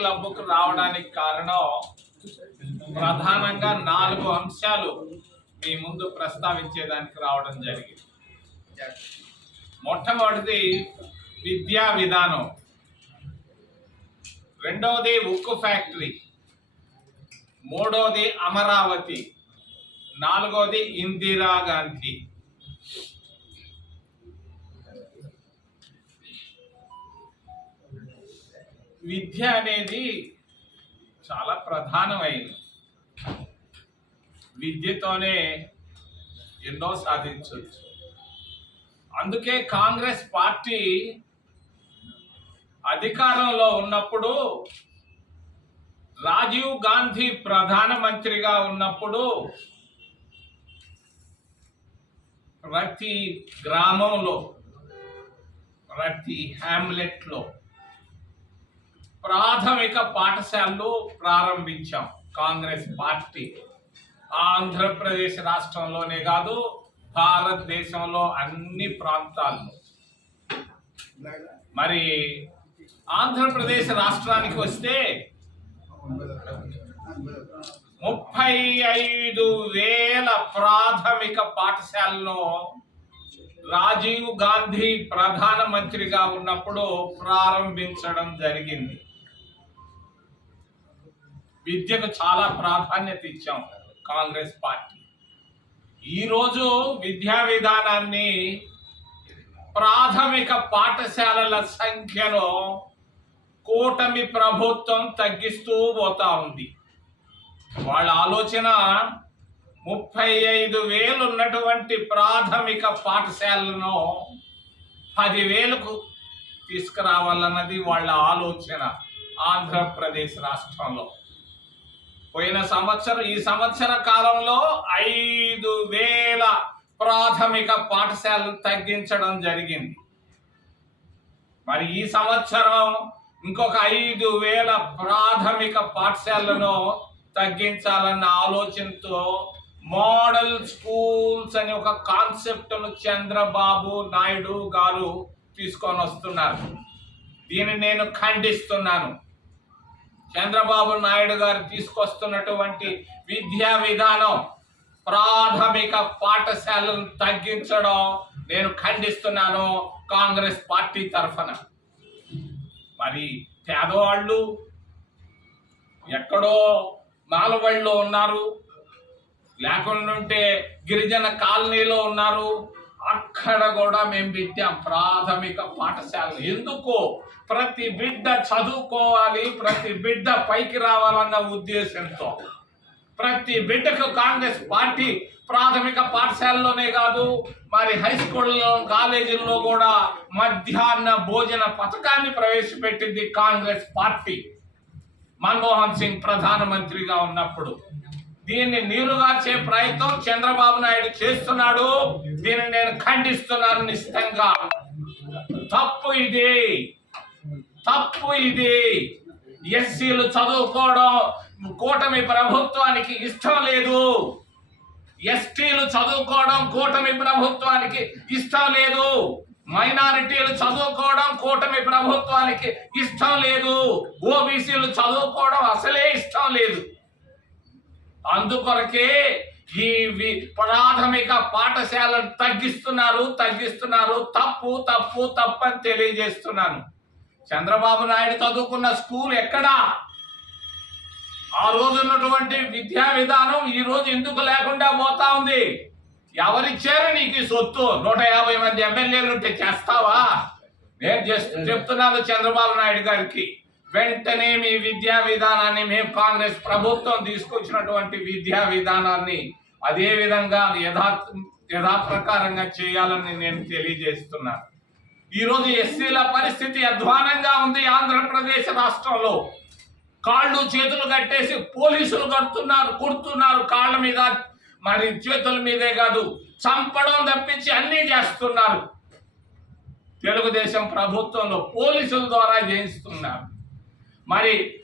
క్లబ్కు రావడానికి కారణం ప్రధానంగా నాలుగు అంశాలు మీ ముందు ప్రస్తావించేదానికి రావడం జరిగింది. మొట్టమొదటిది విద్యా విధానం. రెండవది ఉక్కు ఫ్యాక్టరీ. మూడవది అమరావతి. నాలుగవది ఇందిరా విద్య అనేది చాలా ప్రధానమైనది. విద్యతోనే ఎన్నో సాధించవచ్చు. అందుకే కాంగ్రెస్ పార్టీ అధికారంలో ఉన్నప్పుడు రాజీవ్ గాంధీ ప్రధానమంత్రిగా ఉన్నప్పుడు ప్రతి గ్రామంలో ప్రతి హ్యామ్లెట్లో ప్రాథమిక పాఠశాలలు ప్రారంభించాం కాంగ్రెస్ పార్టీ. ఆంధ్రప్రదేశ్ రాష్ట్రంలోనే కాదు భారతదేశంలో అన్ని ప్రాంతాల్లో. మరి ఆంధ్రప్రదేశ్ రాష్ట్రానికి వస్తే ముప్పై ఐదు వేల ప్రాథమిక పాఠశాలలో రాజీవ్ గాంధీ ప్రధానమంత్రిగా ఉన్నప్పుడు ప్రారంభించడం జరిగింది. విద్యకు చాలా ప్రాధాన్యత ఇచ్చాం కాంగ్రెస్ పార్టీ. ఈరోజు విద్యా విధానాన్ని ప్రాథమిక పాఠశాలల సంఖ్యలో కూటమి ప్రభుత్వం తగ్గిస్తూ పోతా ఉంది. వాళ్ళ ఆలోచన ముప్పై ఐదు వేలు ఉన్నటువంటి ప్రాథమిక పాఠశాలను పదివేలకు తీసుకురావాలన్నది వాళ్ళ ఆలోచన ఆంధ్రప్రదేశ్ రాష్ట్రంలో. పోయిన సంవత్సరం ఈ సంవత్సర కాలంలో ఐదు వేల ప్రాథమిక పాఠశాలలు తగ్గించడం జరిగింది. మరి ఈ సంవత్సరం ఇంకొక ఐదు వేల ప్రాథమిక పాఠశాలను తగ్గించాలన్న ఆలోచనతో మోడల్ స్కూల్స్ అనే ఒక కాన్సెప్ట్ను చంద్రబాబు నాయుడు గారు తీసుకొని వస్తున్నారు. దీన్ని నేను ఖండిస్తున్నాను. చంద్రబాబు నాయుడు గారు తీసుకొస్తున్నటువంటి విద్యా విధానం ప్రాథమిక పాఠశాలను తగ్గించడం నేను ఖండిస్తున్నాను కాంగ్రెస్ పార్టీ తరఫున. మరి పేదవాళ్ళు ఎక్కడో మాలవడిలో ఉన్నారు లేకుండా ఉంటే గిరిజన కాలనీలో ఉన్నారు అక్కడ కూడా మేము పెట్టాం ప్రాథమిక పాఠశాలలు. ఎందుకు? ప్రతి బిడ్డ చదువుకోవాలి ప్రతి బిడ్డ పైకి రావాలన్న ఉద్దేశంతో. ప్రతి బిడ్డకు కాంగ్రెస్ పార్టీ ప్రాథమిక పాఠశాలలోనే కాదు మరి హై స్కూల్లో కాలేజీల్లో కూడా మధ్యాహ్న భోజన పథకాన్ని ప్రవేశపెట్టింది కాంగ్రెస్ పార్టీ. మన్మోహన్ సింగ్ ప్రధానమంత్రిగా ఉన్నప్పుడు. దీన్ని నీరుగార్చే ప్రయత్నం చంద్రబాబు నాయుడు చేస్తున్నాడు. దీన్ని నేను ఖండిస్తున్నాను నిశ్చితంగా. తప్పు ఇది. తప్పు ఇది. ఎస్సీలు చదువుకోవడం కూటమి ప్రభుత్వానికి ఇష్టం లేదు. ఎస్టీలు చదువుకోవడం కూటమి ప్రభుత్వానికి ఇష్టం లేదు. మైనారిటీలు చదువుకోవడం కూటమి ప్రభుత్వానికి ఇష్టం లేదు. ఓబీసీలు చదువుకోవడం అసలే ఇష్టం లేదు. అందుకొరకే ఈ వి- ప్రాథమిక పాఠశాలను తగ్గిస్తున్నారు తగ్గిస్తున్నారు. తప్పు తప్పు తప్పు అని తెలియజేస్తున్నాను. చంద్రబాబు నాయుడు చదువుకున్న స్కూల్ ఎక్కడా? ఆ రోజు ఉన్నటువంటి విద్యా విధానం ఈ రోజు ఎందుకు లేకుండా పోతా ఉంది? ఎవరిచ్చారు నీకు ఈ సొత్తు? నూట యాభై మంది ఎమ్మెల్యేలు ఉంటే చేస్తావా? నేను చెప్తున్నాను చంద్రబాబు నాయుడు గారికి. వెంటనే మీ విద్యా విధానాన్ని మేము కాంగ్రెస్ ప్రభుత్వం తీసుకొచ్చినటువంటి విద్యా విధానాన్ని అదే విధంగా యథా యథాప్రకారంగా చేయాలని నేను తెలియజేస్తున్నాను ఈరోజు ఎస్సీల పరిస్థితి అధ్వానంగా ఉంది ఆంధ్రప్రదేశ్ రాష్ట్రంలో. కాళ్ళు చేతులు కట్టేసి పోలీసులు కడుతున్నారు కుడుతున్నారు కాళ్ళ మీద మరి చేతుల మీదే కాదు చంపడం తప్పించి అన్నీ చేస్తున్నారు. తెలుగుదేశం ప్రభుత్వంలో పోలీసుల ద్వారా చేయిస్తున్నారు మరి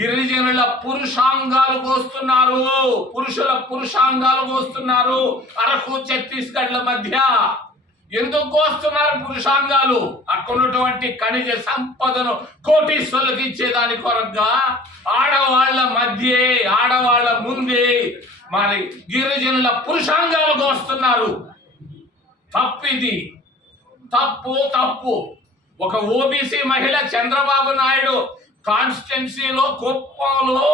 గిరిజనుల పురుషాంగాలు కోస్తున్నారు. పురుషుల పురుషాంగాలు కోస్తున్నారు. అరకు ఛత్తీస్గఢ్ల మధ్య. ఎందుకు కోస్తున్నారు పురుషాంగాలు? అక్కడున్నటువంటి ఖనిజ సంపదను కోటీశ్వరులకు ఇచ్చేదాని కొరగా ఆడవాళ్ళ మధ్యే ఆడవాళ్ళ ముందే మరి గిరిజనుల పురుషాంగాలు కోస్తున్నారు. తప్పిది. తప్పు తప్పు. ఒక ఓబీసీ మహిళ చంద్రబాబు నాయుడు కాన్స్టిట్యున్సీలో కుప్పంలో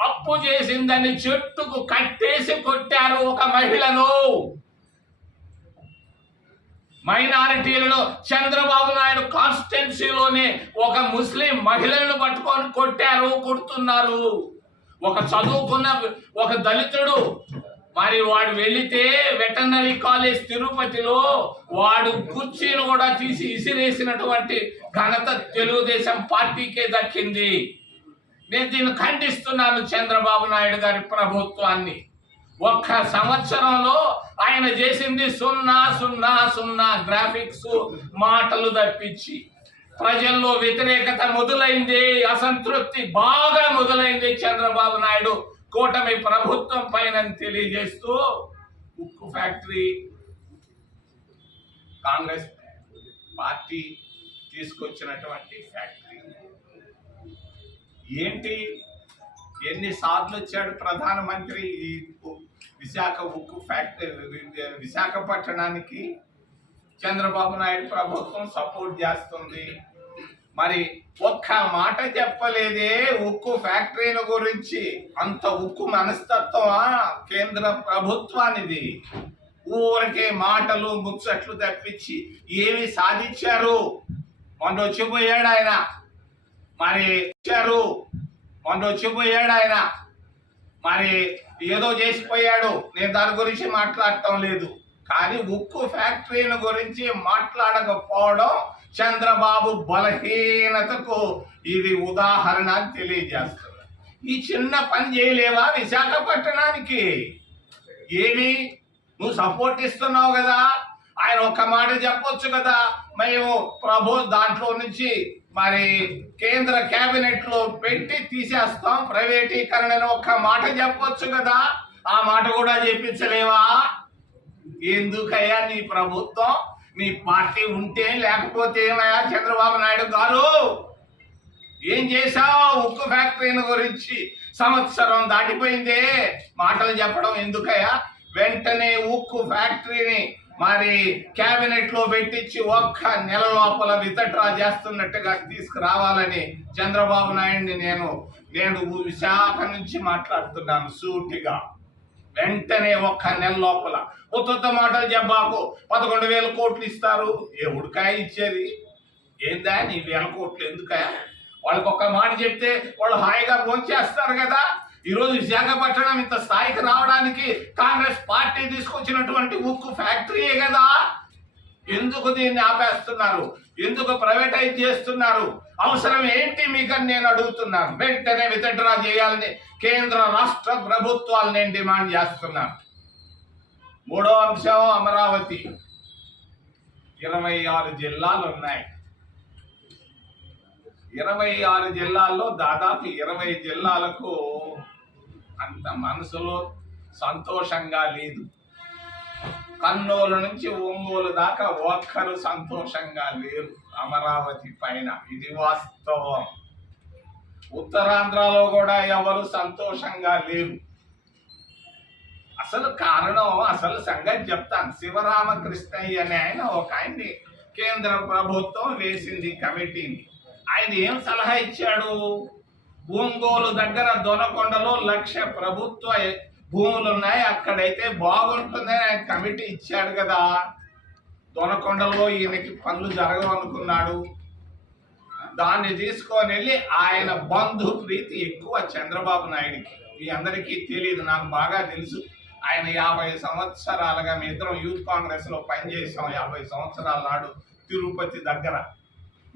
అప్పు చేసిందని చెట్టుకు కట్టేసి కొట్టారు ఒక మహిళను. మైనారిటీలలో చంద్రబాబు నాయుడు కాన్స్టిట్యున్సీలోనే ఒక ముస్లిం మహిళను పట్టుకొని కొట్టారు కొడుతున్నారు. ఒక చదువుకున్న ఒక దళితుడు మరి వాడు వెళితే వెటర్నరీ కాలేజ్ తిరుపతిలో వాడు కుర్చీలు కూడా తీసి ఇసిరేసినటువంటి ఘనత తెలుగుదేశం పార్టీకే దక్కింది. నేను దీన్ని ఖండిస్తున్నాను చంద్రబాబు నాయుడు గారి ప్రభుత్వాన్ని. ఒక్క సంవత్సరంలో ఆయన చేసింది సున్నా సున్నా సున్నా గ్రాఫిక్స్ మాటలు తప్పించి. ప్రజల్లో వ్యతిరేకత మొదలైంది అసంతృప్తి బాగా మొదలైంది చంద్రబాబు నాయుడు. కూటమి ప్రభుత్వం పైన తెలియజేస్తూ ఉక్కు ఫ్యాక్టరీ కాంగ్రెస్ పార్టీ తీసుకొచ్చినటువంటి ఫ్యాక్టరీ. ఏంటి? ఎన్నిసార్లు వచ్చాడు ప్రధానమంత్రి ఈ విశాఖ ఉక్కు ఫ్యాక్టరీ విశాఖపట్టణానికి చంద్రబాబు నాయుడు ప్రభుత్వం సపోర్ట్ చేస్తుంది. మరి ఒక్క మాట చెప్పలేదే ఉక్కు ఫ్యాక్టరీల గురించి. అంత ఉక్కు మనస్తత్వమా కేంద్ర ప్రభుత్వానిది? ఊరికే మాటలు ముచ్చట్లు తప్పించి ఏమి సాధించారు? మొన్న వచ్చిపోయాడు ఆయన. మరి ఇచ్చారు. మొన్న వచ్చిపోయాడు ఆయన. మరి ఏదో చేసిపోయాడు. నేను దాని గురించి మాట్లాడటం లేదు. కానీ ఉక్కు ఫ్యాక్టరీల గురించి మాట్లాడకపోవడం చంద్రబాబు బలహీనతకు ఇది ఉదాహరణ అని తెలియజేస్తుంది. ఈ చిన్న పని చేయలేవా విశాఖపట్టణానికి ఏమి? నువ్వు సపోర్ట్ ఇస్తున్నావు కదా. ఆయన ఒక్క మాట చెప్పొచ్చు కదా. మేము ప్రభు దాంట్లో నుంచి మరి కేంద్ర కేబినెట్లో పెట్టి తీసేస్తాం. ప్రైవేటీకరణను ఒక్క మాట చెప్పొచ్చు కదా. ఆ మాట కూడా చెప్పించలేవా? ఎందుకయ్యా నీ ప్రభుత్వం? నీ పార్టీ ఉంటే లేకపోతే ఏమయ్యా చంద్రబాబు నాయుడు గారు? ఏం చేశావు? ఉక్కు ఫ్యాక్టరీని గురించి సంవత్సరం దాటిపోయిందే. మాటలు చెప్పడం ఎందుకయ్యా? వెంటనే ఉక్కు ఫ్యాక్టరీని మరి కేబినెట్లో పెట్టించి ఒక్క నెల లోపల వితడ్రా చేస్తున్నట్టుగా తీసుకురావాలని చంద్రబాబు నాయుడిని నేను నేను విశాఖ నుంచి మాట్లాడుతున్నాను సూటిగా. వెంటనే ఒక్క నెల లోపల ఉత్త మాటలు చెప్పాకు. పదకొండు వేల కోట్లు ఇస్తారు. ఏ ఉడకాయ ఇచ్చేది? ఏందా నీ వేల కోట్లు? ఎందుకయా వాళ్ళకి ఒక్క మాట చెప్తే వాళ్ళు హాయిగా భోంచేస్తారు కదా. ఈరోజు విశాఖపట్నం ఇంత స్థాయికి రావడానికి కాంగ్రెస్ పార్టీ తీసుకొచ్చినటువంటి ఉక్కు ఫ్యాక్టరీయే కదా? ఎందుకు దీన్ని ఆపేస్తున్నారు? ఎందుకు ప్రైవేటైజ్ చేస్తున్నారు? అవసరం ఏంటి మీకని నేను అడుగుతున్నాను. వెంటనే విత్డ్రా చేయాలని కేంద్ర రాష్ట్ర ప్రభుత్వాలు నేను డిమాండ్ చేస్తున్నాను. మూడో అంశం అమరావతి. ఇరవై ఆరు జిల్లాలు ఉన్నాయి. ఇరవై ఆరు జిల్లాల్లో దాదాపు ఇరవై జిల్లాలకు అంత మనసులో సంతోషంగా లేదు. కన్నోలు నుంచి ఒంగోలు దాకా ఒక్కరు సంతోషంగా లేరు. అమరావతి పైన. ఇది వాస్తవం. ఉత్తరాంధ్రలో కూడా ఎవరు సంతోషంగా లేరు. అసలు కారణం అసలు సంగతి చెప్తాను. శివరామకృష్ణయ్య అనే ఆయన ఒక ఆయన్ని కేంద్ర ప్రభుత్వం వేసింది కమిటీని. ఆయన ఏం సలహా ఇచ్చాడు? ఒంగోలు దగ్గర దొనకొండలో లక్ష ప్రభుత్వ భూములు ఉన్నాయి అక్కడైతే బాగుంటుందని ఆయన కమిటీ ఇచ్చాడు కదా. దొనకొండలో ఈయనకి పనులు జరగవనుకున్నాడు. దాన్ని తీసుకొని వెళ్ళి ఆయన బంధు ప్రీతి ఎక్కువ చంద్రబాబు నాయుడికి. మీ అందరికీ తెలియదు నాకు బాగా తెలుసు. ఆయన యాభై సంవత్సరాలుగా మీ ఇద్దరం యూత్ కాంగ్రెస్లో పనిచేసాం యాభై సంవత్సరాల నాడు తిరుపతి దగ్గర.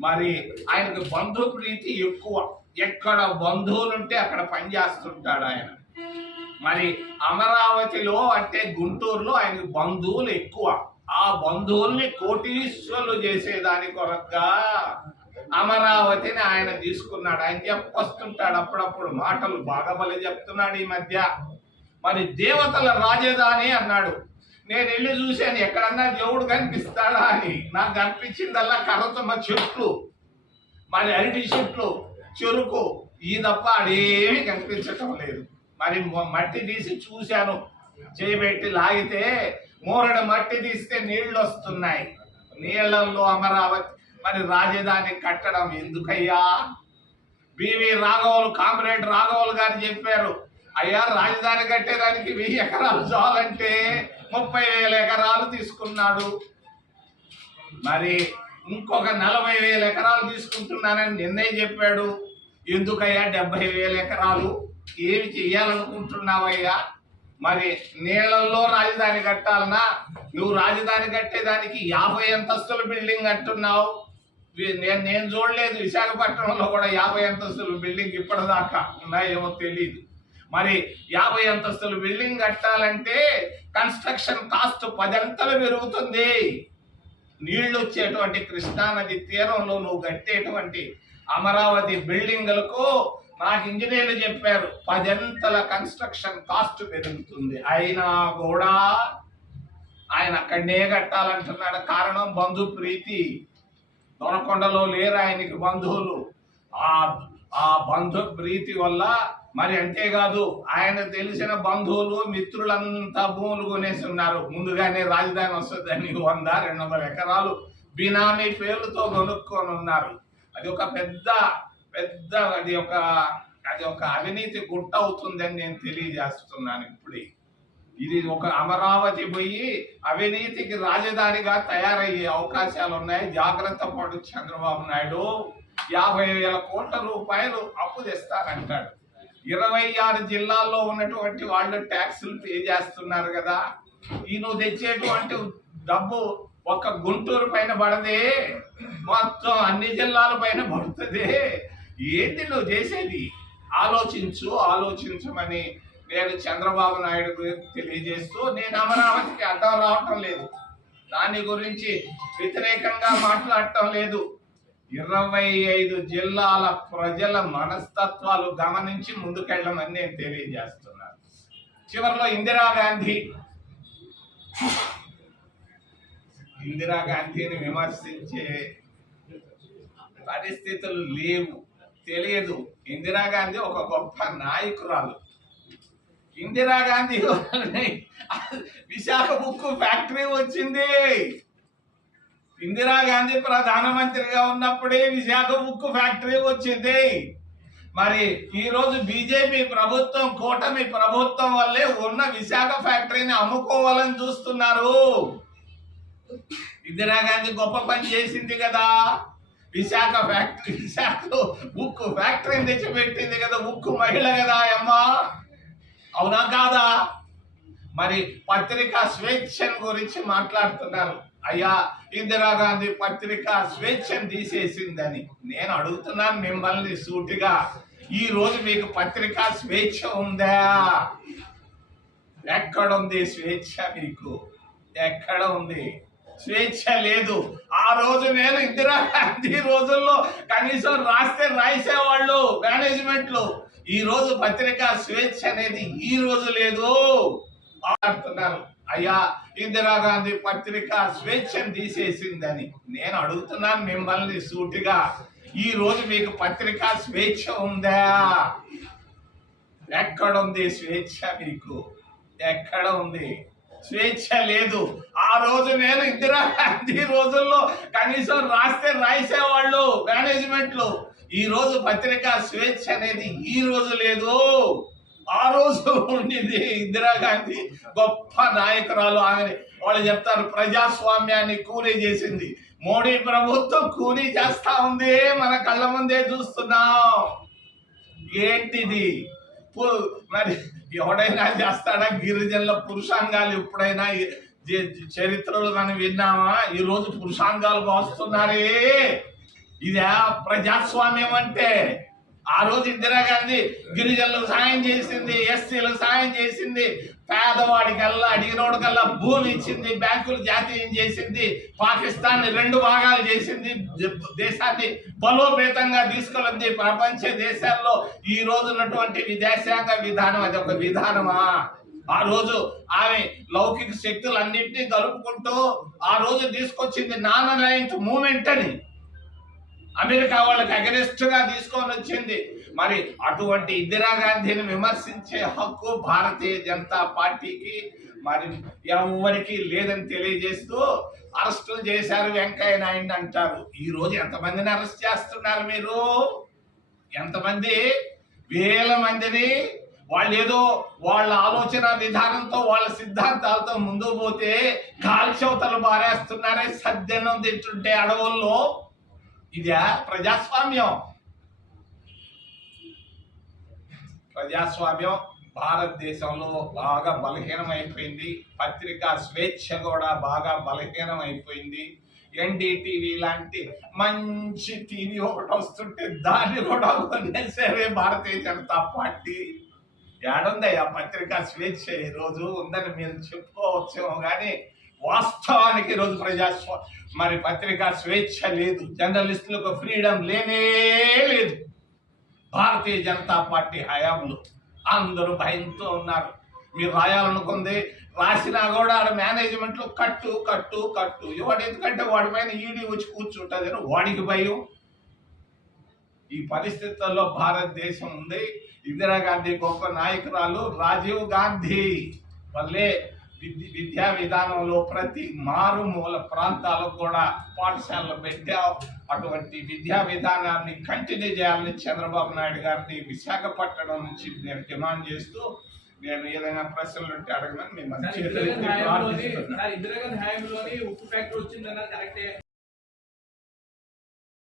మరి ఆయనకు బంధు ప్రీతి ఎక్కువ. ఎక్కడ బంధువులుంటే అక్కడ పనిచేస్తుంటాడు ఆయన. మరి అమరావతిలో అంటే గుంటూరులో ఆయనకు బంధువులు ఎక్కువ. ఆ బంధువుల్ని కోటీశ్వరులు చేసేదాని కొరగా అమరావతిని ఆయన తీసుకున్నాడు. ఆయన చెప్పొస్తుంటాడు అప్పుడప్పుడు మాటలు బాగా బలి చెప్తున్నాడు ఈ మధ్య. మరి దేవతల రాజధాని అన్నాడు. నేను వెళ్ళి చూశాను ఎక్కడన్నా దేవుడు కనిపిస్తాడా అని. నాకు కనిపించిందల్లా కర్రతుమ్మ చెట్లు. మరి అరటి చెట్లు చెరుకు ఈ తప్ప అడేమీ కనిపించటం లేదు. మరి మట్టి తీసి చూశాను. చేయబెట్టి లాగితే మూరడ మట్టి తీస్తే నీళ్ళు వస్తున్నాయి నీళ్ళలో అమరావతి మరి రాజధాని కట్టడం ఎందుకయ్యా? బివి రాఘవులు కామ్రేడ్ రాఘవులు గారు చెప్పారు అయ్యా రాజధాని కట్టేదానికి వెయ్యి ఎకరాలు చాలంటే ముప్పై వేల ఎకరాలు తీసుకున్నాడు. మరి ఇంకొక నలభై వేల ఎకరాలు తీసుకుంటున్నానని నిన్నే చెప్పాడు. ఎందుకయ్యా డెబ్బై వేల ఎకరాలు? ఏమి చెయ్యాలనుకుంటున్నావయ్యా? మరి నీళ్ళల్లో రాజధాని కట్టాలన్నా నువ్వు రాజధాని కట్టేదానికి యాభై అంతస్తుల బిల్డింగ్ అంటున్నావు నేను నేను చూడలేదు విశాఖపట్నంలో కూడా యాభై అంతస్తుల బిల్డింగ్ ఇప్పటిదాకా ఉన్నాయేమో తెలియదు మరి యాభై అంతస్తుల బిల్డింగ్ కట్టాలంటే కన్స్ట్రక్షన్ కాస్ట్ పదంతలు పెరుగుతుంది. నీళ్ళు వచ్చేటువంటి కృష్ణానది తీరంలో నువ్వు కట్టేటువంటి అమరావతి బిల్డింగ్లకు నాకు ఇంజనీర్లు చెప్పారు పదంతల కన్స్ట్రక్షన్ కాస్ట్ పెరుగుతుంది. అయినా కూడా ఆయన అక్కడనే కట్టాలంటున్నాడు. కారణం బంధు ప్రీతి. దొనకొండలో లేరు ఆయనకి బంధువులు. ఆ ఆ బంధు ప్రీతి వల్ల మరి అంతేకాదు ఆయన తెలిసిన బంధువులు మిత్రులంతా భూములు కొనేసి ఉన్నారు. ముందుగానే రాజధాని వస్తుందని వంద రెండు వందల ఎకరాలు బినామీ పేర్లతో కొనుక్కొని ఉన్నారు. అది ఒక పెద్ద పెద్ద అది ఒక అది ఒక అవినీతి గుట్ట అవుతుందని నేను తెలియజేస్తున్నాను ఇప్పుడే. ఇది ఒక అమరావతి పోయి అవినీతికి రాజధానిగా తయారయ్యే అవకాశాలు ఉన్నాయి జాగ్రత్త పడు చంద్రబాబు నాయుడు. యాభై వేల కోట్ల రూపాయలు అప్పు తెస్తానంటాడు. ఇరవై ఆరు జిల్లాల్లో ఉన్నటువంటి వాళ్ళు ట్యాక్సులు పే చేస్తున్నారు కదా. ఈ నువ్వు తెచ్చేటువంటి డబ్బు ఒక గుంటూరు పైన పడదే. మొత్తం అన్ని జిల్లాల పైన పడుతుంది. ఏంటి నువ్వు చేసేది? ఆలోచించు ఆలోచించమని నేను చంద్రబాబు నాయుడు గురించి తెలియజేస్తూ నేను అమరావతికి అడ్డం రావటం లేదు. దాని గురించి వ్యతిరేకంగా మాట్లాడటం లేదు. ఇరవై ఐదు జిల్లాల ప్రజల మనస్తత్వాలు గమనించి ముందుకెళ్ళమని నేను తెలియజేస్తున్నాను చివరిలో ఇందిరాగాంధీ ఇందిరాగాంధీని విమర్శించే పరిస్థితులు లేవు. తెలియదు. ఇందిరాగాంధీ ఒక గొప్ప నాయకురాలు. ఇందిరాగాంధీ వల్లనే విశాఖ బుక్కు ఫ్యాక్టరీ వచ్చింది. ఇందిరాగాంధీ ప్రధానమంత్రిగా ఉన్నప్పుడే విశాఖ బుక్కు ఫ్యాక్టరీ వచ్చింది. మరి ఈరోజు బీజేపీ ప్రభుత్వం కూటమి ప్రభుత్వం వల్లే ఉన్న విశాఖ ఫ్యాక్టరీని అమ్ముకోవాలని చూస్తున్నారు. ఇందిరాగాంధీ గొప్ప పని చేసింది కదా. విశాఖ ఫ్యాక్టరీ విశాఖలో ఉక్కు ఫ్యాక్టరీని తెచ్చిపెట్టింది కదా ఉక్కు మహిళ కదా అమ్మా. అవునా కాదా? మరి పత్రికా స్వేచ్ఛను గురించి మాట్లాడుతున్నారు. అయ్యా ఇందిరాగాంధీ పత్రికా స్వేచ్ఛను తీసేసిందని. నేను అడుగుతున్నాను మిమ్మల్ని సూటిగా. ఈ రోజు మీకు పత్రికా స్వేచ్ఛ ఉందా? ఎక్కడుంది స్వేచ్ఛ మీకు? ఎక్కడ ఉంది? స్వేచ్ఛ లేదు. ఆ రోజు నేను ఇందిరాగాంధీ రోజుల్లో కనీసం రాస్తే రాసేవాళ్ళు మేనేజ్మెంట్లు. ఈ రోజు పత్రికా స్వేచ్ఛ అనేది ఈ రోజు లేదు. ఆడుతున్నారు అయ్యా ఇందిరాగాంధీ పత్రిక స్వేచ్ఛను తీసేసిందని నేను అడుగుతున్నాను మిమ్మల్ని సూటిగా. ఈ రోజు మీకు పత్రికా స్వేచ్ఛ ఉందా? ఎక్కడుంది స్వేచ్ఛ మీకు? ఎక్కడ ఉంది? స్వేచ్ఛ లేదు. ఆ రోజు నేను ఇందిరాగాంధీ రోజుల్లో కనీసం రాస్తే రాసేవాళ్ళు మేనేజ్మెంట్లు. ఈ రోజు పత్రికా స్వేచ్ఛ అనేది ఈ రోజు లేదు. ఆ రోజు ఉండింది ఇందిరాగాంధీ గొప్ప నాయకురాలు ఆమె వాళ్ళు చెప్తారు ప్రజాస్వామ్యాన్ని కూలీ చేసింది. మోడీ ప్రభుత్వం కూలీ చేస్తా ఉంది. మన కళ్ళ ముందే చూస్తున్నాం. ఏంటిది? మరి ఎవడైనా చేస్తాడా? గిరిజనుల పురుషాంగాలు ఎప్పుడైనా చరిత్రలు మనం విన్నామా? ఈ రోజు పురుషాంగాలు వస్తున్నారే. ఇదే ప్రజాస్వామ్యం అంటే. ఆ రోజు ఇందిరాగాంధీ గిరిజనులకు సాయం చేసింది ఎస్సీలకు సాయం చేసింది పేదవాడికల్లా అడిగినోడికల్లా భూమి ఇచ్చింది బ్యాంకులు జాతీయం చేసింది పాకిస్తాన్ రెండు భాగాలు చేసింది దేశాన్ని బలోపేతంగా తీసుకెళ్ళింది. ప్రపంచ దేశాల్లో ఈ రోజు ఉన్నటువంటి విదేశాంగ విధానం అది ఒక విధానమా? ఆ రోజు ఆమె లౌకిక శక్తులన్నింటినీ కలుపుకుంటూ ఆ రోజు తీసుకొచ్చింది నాన్ అలయన్స్ మూమెంట్ అని. అమెరికా వాళ్ళకి అగరెస్ట్గా తీసుకొని వచ్చింది. మరి అటువంటి ఇందిరాగాంధీని విమర్శించే హక్కు భారతీయ జనతా పార్టీకి మరి ఎవరికి లేదని తెలియజేస్తూ అరెస్టులు చేశారు వెంకయ్య నాయుడు అంటారు. ఈరోజు ఎంతమందిని అరెస్ట్ చేస్తున్నారు మీరు? ఎంతమంది? వేల మందిని? వాళ్ళు ఏదో వాళ్ళ ఆలోచన విధానంతో వాళ్ళ సిద్ధాంతాలతో ముందు పోతే కాల్చవతలు బారేస్తున్నారే సద్దెన్నం తింటుంటే అడవుల్లో. ఇదే ప్రజాస్వామ్యం. ప్రజాస్వామ్యం భారతదేశంలో బాగా బలహీనమైపోయింది. పత్రికా స్వేచ్ఛ కూడా బాగా బలహీనమైపోయింది. ఎన్డీటీవీ లాంటి మంచి టీవీ ఒకటి వస్తుంటే దాన్ని కూడా కొనేసేవే భారతీయ జనతా పార్టీ. ఏడుందయ్యా పత్రికా స్వేచ్ఛ ఈ రోజు ఉందని మీరు చెప్పుకోవచ్చేమో కానీ వాస్తవానికి ఈరోజు ప్రజాస్వా మరి పత్రికా స్వేచ్ఛ లేదు. జర్నలిస్టులకు ఫ్రీడమ్ లేనే లేదు. భారతీయ జనతా పార్టీ హయాంలో అందరూ భయంతో ఉన్నారు. మీరు రాయాలనుకుంది రాసినా కూడా ఆడ మేనేజ్మెంట్లో కట్టు కట్టు కట్టు. ఇవాడు ఎందుకంటే వాడి పైన ఈడీ వచ్చి కూర్చుంటుంది అని వాడికి భయం. ఈ పరిస్థితుల్లో భారతదేశం ఉంది. ఇందిరాగాంధీ గొప్ప నాయకురాలు రాజీవ్ గాంధీ. వల్లే విద్య విద్యా విధానంలో ప్రతి మారుమూల ప్రాంతాలకు కూడా పాఠశాలలు పెట్టాం అటువంటి విద్యా విధానాన్ని కంటిన్యూ చేయాలని చంద్రబాబు నాయుడు గారిని విశాఖపట్నం నుంచి నేను డిమాండ్ చేస్తూ నేను ఏదైనా ప్రశ్నలు ఉంటే ఇందిరాగాంధీ హయాంలోని ఉప్పు ఫ్యాక్టరీ వచ్చిందన్నారు కరెక్టే?